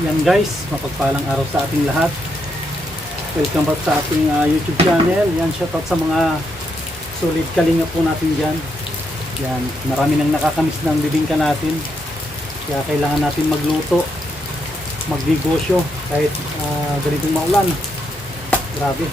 Yan guys, mapagpalang araw sa ating lahat. Welcome back sa ating YouTube channel. Yan, shoutout sa mga solid kalinga po natin dyan. Yan, marami nang nakakamiss ng bibingka natin. Kaya kailangan natin magluto, magnegosyo kahit ganitong maulan. Grabe.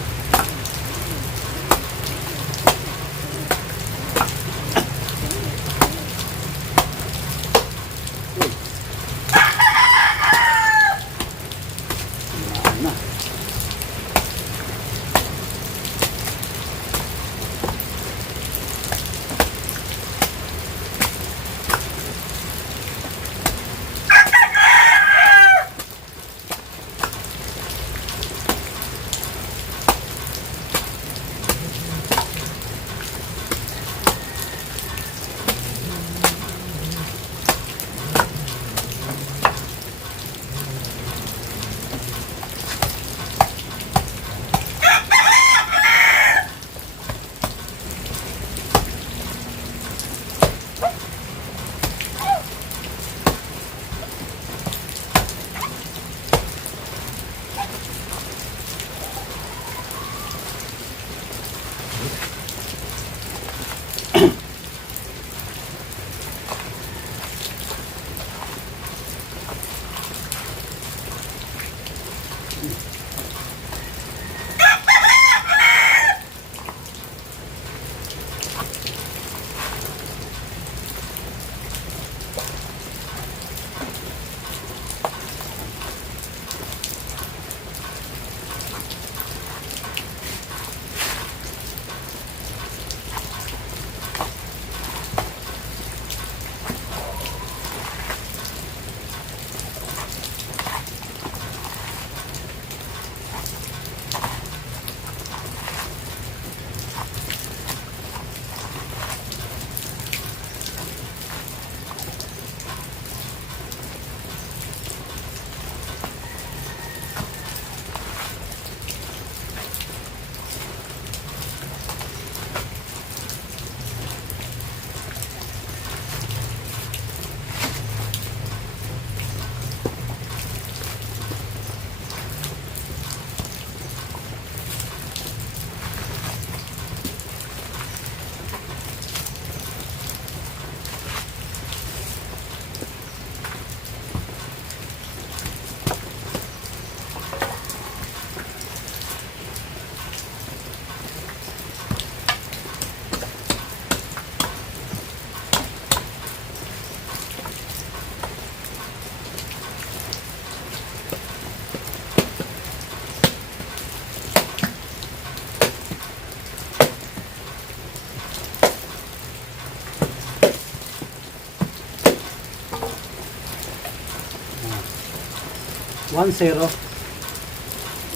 One zero.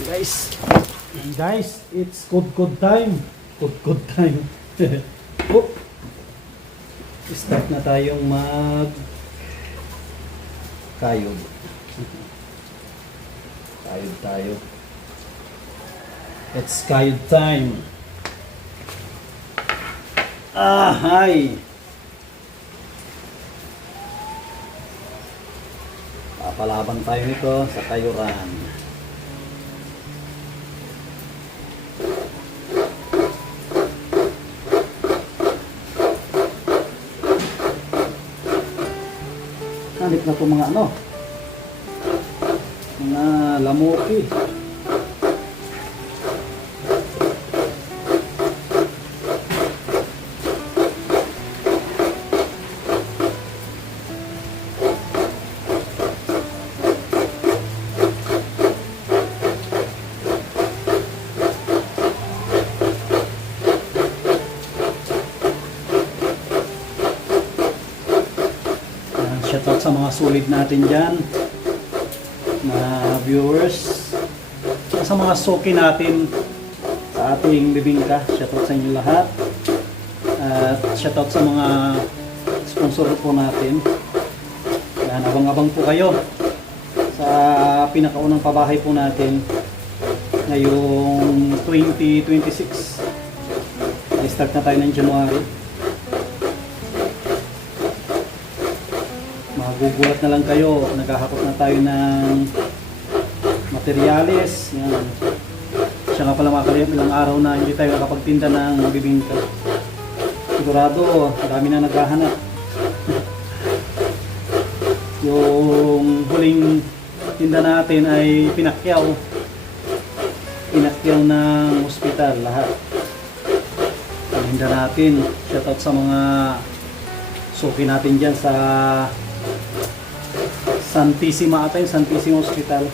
Guys, it's good time. Good time. Oh. Start na tayong kayod. Kayod tayo. It's kayod time. Hi. Papalaban tayo nito sa kayuran. Hanip na po mga mga lamuki. Shoutout sa mga solid natin dyan na viewers, sa mga soki natin sa ating bibingka. Shoutout sa inyo lahat at shoutout sa mga sponsor po natin. Yan, abang-abang po kayo sa pinakaunang pabahay po natin ngayong 2026. Start na tayo ng January. Magugulat na lang kayo, naghahakot na tayo ng materyales. Yan. Siya nga pala mga kalihap, ilang araw na hindi tayo nakapagtinda ng bibingka. Sigurado, dami na naghahanap. Yung huling tinda natin ay pinakyaw. Pinakyaw ng ospital lahat. Tinda natin. Shoutout sa mga suki natin dyan sa Santissima ata yung Santissima Hospital.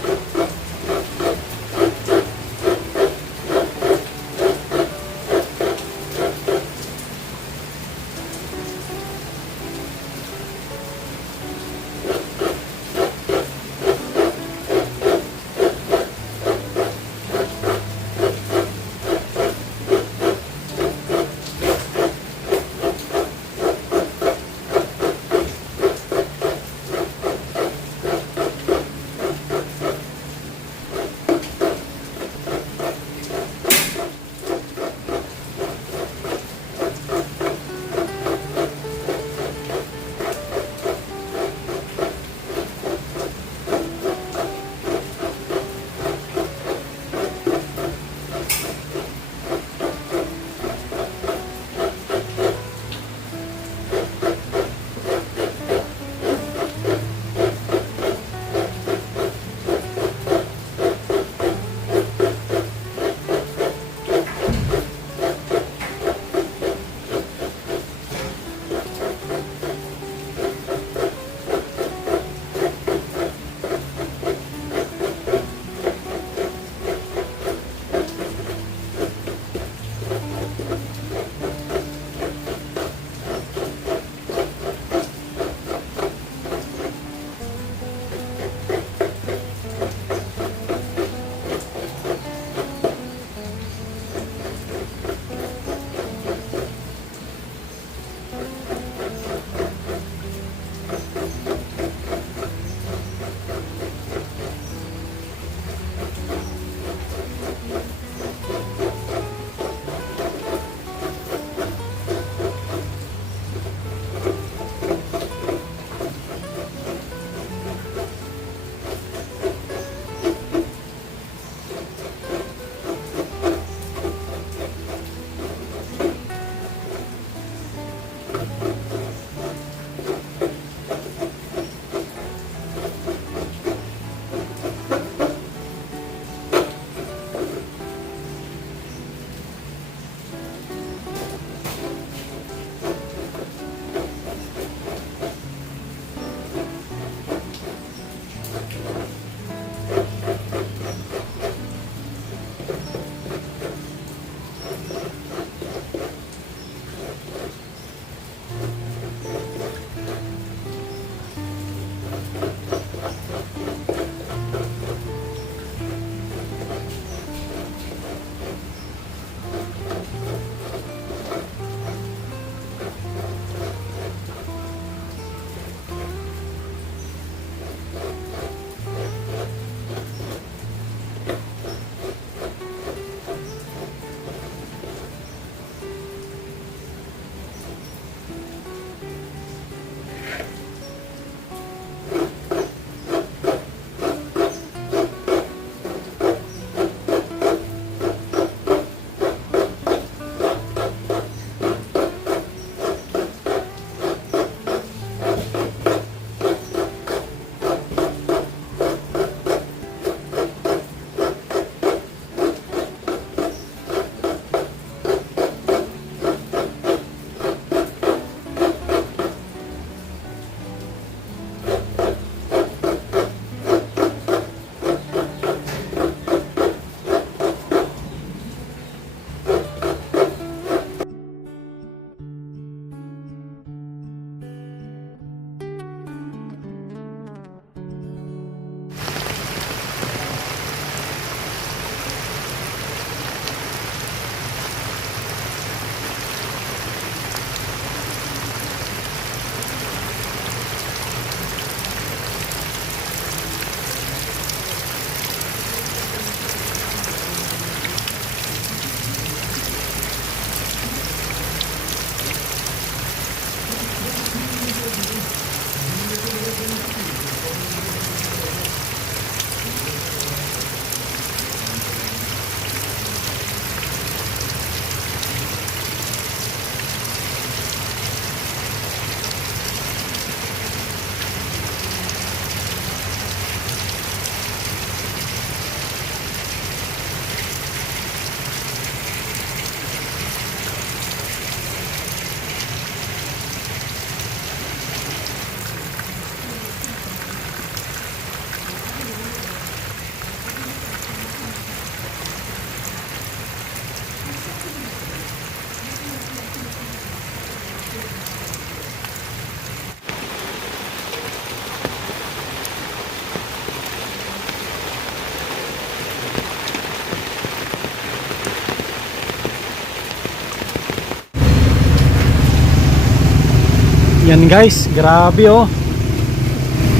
Yan guys, grabe oh.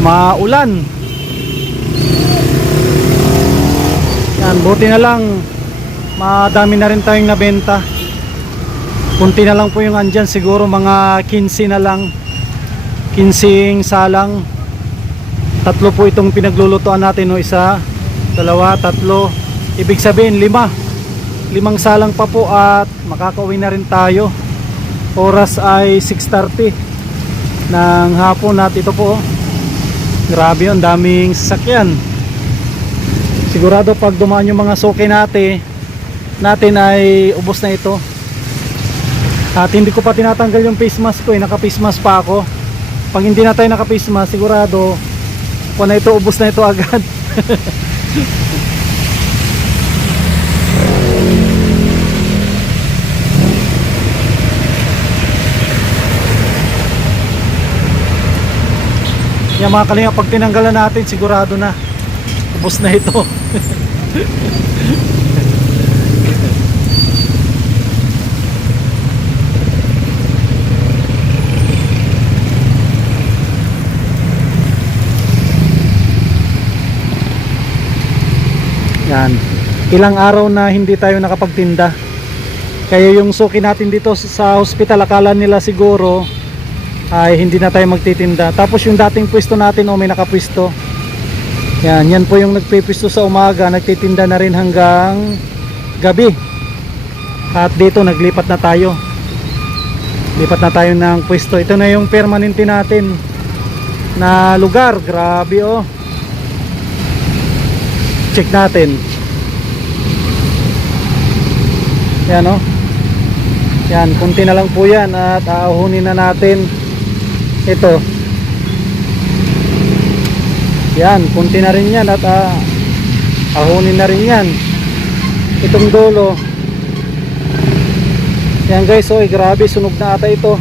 Maulan. Yan, buti na lang madami na rin tayong nabenta. Kunti na lang po yung andyan, siguro mga 15 na lang. 15 salang. Tatlo po itong pinaglulutuan natin, no? Isa, dalawa, tatlo. Ibig sabihin 5 salang pa po at makakauwi na rin tayo. Oras ay 6:30 ng hapon at ito po, grabe, ang daming sasakyan. Sigurado pag dumaan yung mga suki natin ay ubos na ito. At hindi ko pa tinatanggal yung face mask ko, naka face mask pa ako. Pag hindi na tayo naka face mask, sigurado kung na ito, ubos na ito agad. Yan mga kalinga, pag tinanggalan natin, sigurado na ubos na ito. Yan, ilang araw na hindi tayo nakapagtinda. Kaya yung suki natin dito sa hospital, akala nila siguro ay hindi na tayo magtitinda. Tapos yung dating pwesto natin, may nakapwesto. Yan po yung nagpipwesto sa umaga, nagtitinda na rin hanggang gabi. At dito naglipat na tayo. Lipat na tayo ng pwesto. Ito na yung permanente natin na lugar. Grabe oh. Check natin. Yan oh. Yan, kunti na lang po yan at aahunin na natin. Ito. Yan, kunti na rin yan at ahunin na rin yan. Itong dulo. Yan guys, oh, grabe, sunog na ata ito.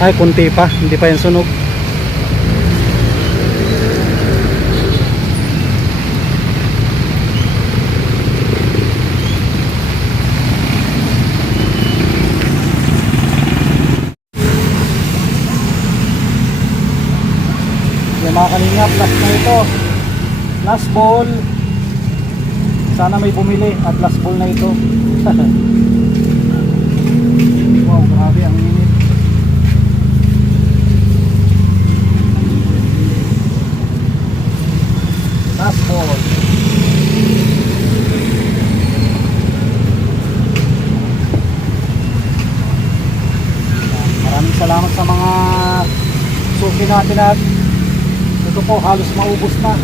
Ay, kunti pa, hindi pa yan sunog. Yung mga kalingap, last na ito. Last ball. Sana may bumili at last ball na ito. Wow, grabe ang init. Last ball. Maraming salamat sa mga suki natin at ito po halos maubos na.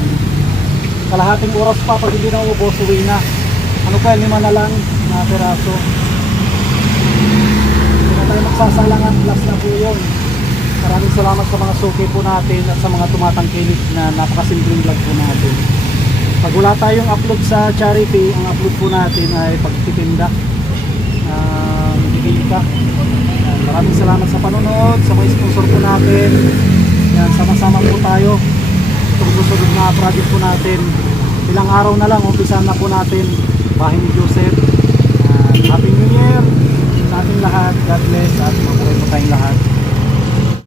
Kalahating oras pa, pag hindi na ubos, uwi na. Ano pa, 5 na lang na peraso. Hindi na tayo magsasalangan, last na po yun. Maraming salamat sa mga suki po natin at sa mga tumatangkilik na napakasimpleng vlog po natin. Pag wala tayong upload sa charity, ang upload po natin ay pagtitinda bibili ka. Maraming salamat sa panonood, sa mga sponsor po natin. Yan, sama-sama po tayo itong susunod na project po natin. Ilang araw na lang, umpisahan na po natin bahay ni Joseph. Happy New Year sa ating lahat. God bless at mabuhay po tayong lahat.